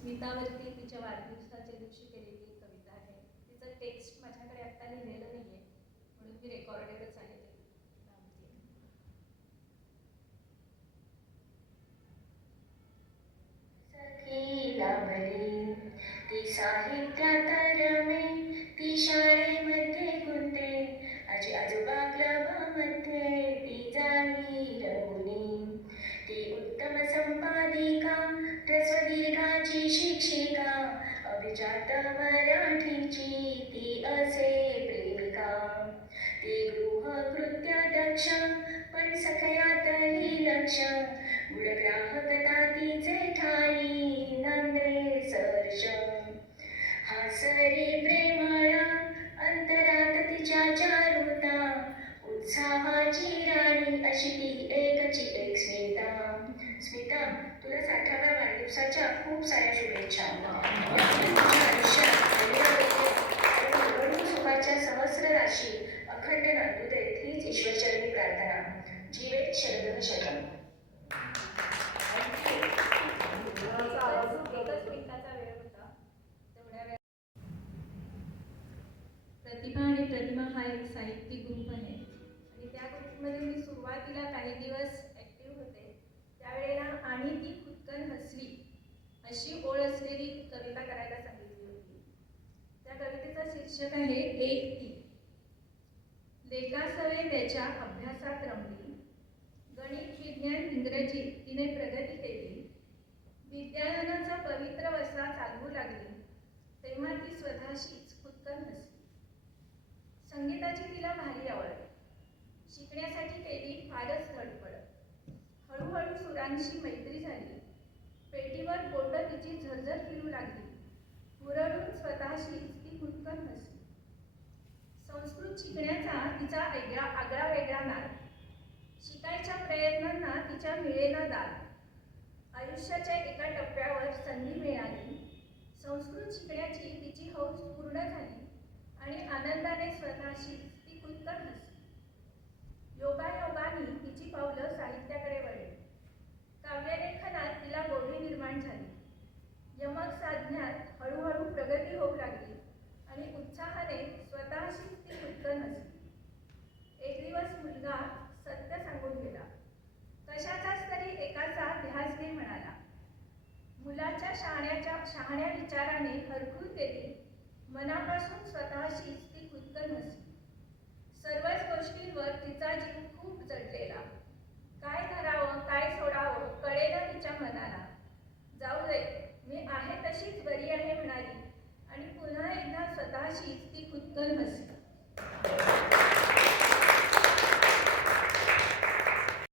स्मितावरती तिच्या वाढदिवसाच्या दिवशी केलेली एक कविता आहे. तिचं टेक्स्ट माझ्याकडे आत्ता लिहिलेलं नाही आहे, म्हणून मी रेकॉर्डेडच आहे ते सांगते. सखीला भरी ती साहित्यात रमे, ती शाळेमध्ये गुंते, आजी आजोबा क्लबामध्ये ती जाणी रंगुनी, ती उत्तम संपादिका, ह्रस्व दीर्घाची शिक्षिका, अभिजात मराठीची ती असे प्रेमिका, ती गृहकृत्य दक्ष पण सखयातही लक्ष, गुणग्राहकता तिचे ठाई नंदे सर्ष, हासरी प्रेमळा अंतरात तिच्या चारुता, उत्साहाची राणी अशी ती एकची एक स्मिता. स्मिता, तुला 60व्या वाढदिवसाच्या खूप साऱ्या शुभेच्छा. तुझ्या आयुष्यात सुखाच्या सहस्र राशी अखंड नांदू देत हीच ईश्वरचरणी प्रार्थना. जीवेत शरदः शतम्. एकच मिनिटाचा वेळ होता, तेवढ्या वेळ. प्रतिभा आणि प्रतिमा हा एक साहित्यिक ग्रुप आहे आणि त्या ग्रुपमध्ये मी सुरुवातीला काही दिवस ॲक्टिव्ह होते. त्यावेळेला आणि ती खुदकन हसली अशी ओळ असलेली कविता करायला सांगितली होती. त्या कवितेचं शीर्षक आहे एक ती. लेकासवे त्याच्या अभ्यासात रमली, गणित विज्ञान इंग्रजी तिने प्रगती केली, विद्यायनाचा पवित्र वसा चालवू लागली, तेव्हा ती स्वतःशीच खुदकन हसली. संगीताची तिला भारी आवड, शिकण्यासाठी केली फारच धडपड, हळूहळू सुरांशी मैत्री झाली, पेटीवर बोटं तिची झरझर फिरू लागली, मुरडून स्वतःशीच ती खुदकन हसली. संस्कृत शिकण्याचा तिचा आगळा वेगळा नाद, शिकायच्या प्रयत्नांना तिच्या मिळेना दाद, आयुष्याच्या एका टप्प्यावर संधी मिळाली, संस्कृत शिकण्याची तिची हौस पूर्ण झाली आणि आनंदाने स्वतःशीच ती खुदकन हसली. योगायोगाने तिची पावलं साहित्याकडे वळली, काव्यलेखनात तिला गोडी निर्माण झाली, यमक साधण्यात हळूहळू प्रगती होऊ लागली आणि उत्साहाने स्वतःशीच ती खुदकन हसली. एक दिवस मुलगा सत्य सांगून गेला, कशाचाच तरी एकाचा ध्यास घे म्हणाला. मुलाच्या शहाण्या विचाराने हरखूर केली, मनापासून स्वतःशीच ती खुदकन हसली. सर्वच गोष्टींवर तिचा जीव खूप जडलेला, काय करावं काय सोडावं कळेना तिच्या मनाला. जाऊ दे, मी आहे तशीच बरी आहे म्हणाली आणि पुन्हा एकदा स्वतःशीच ती खुदकन हसली.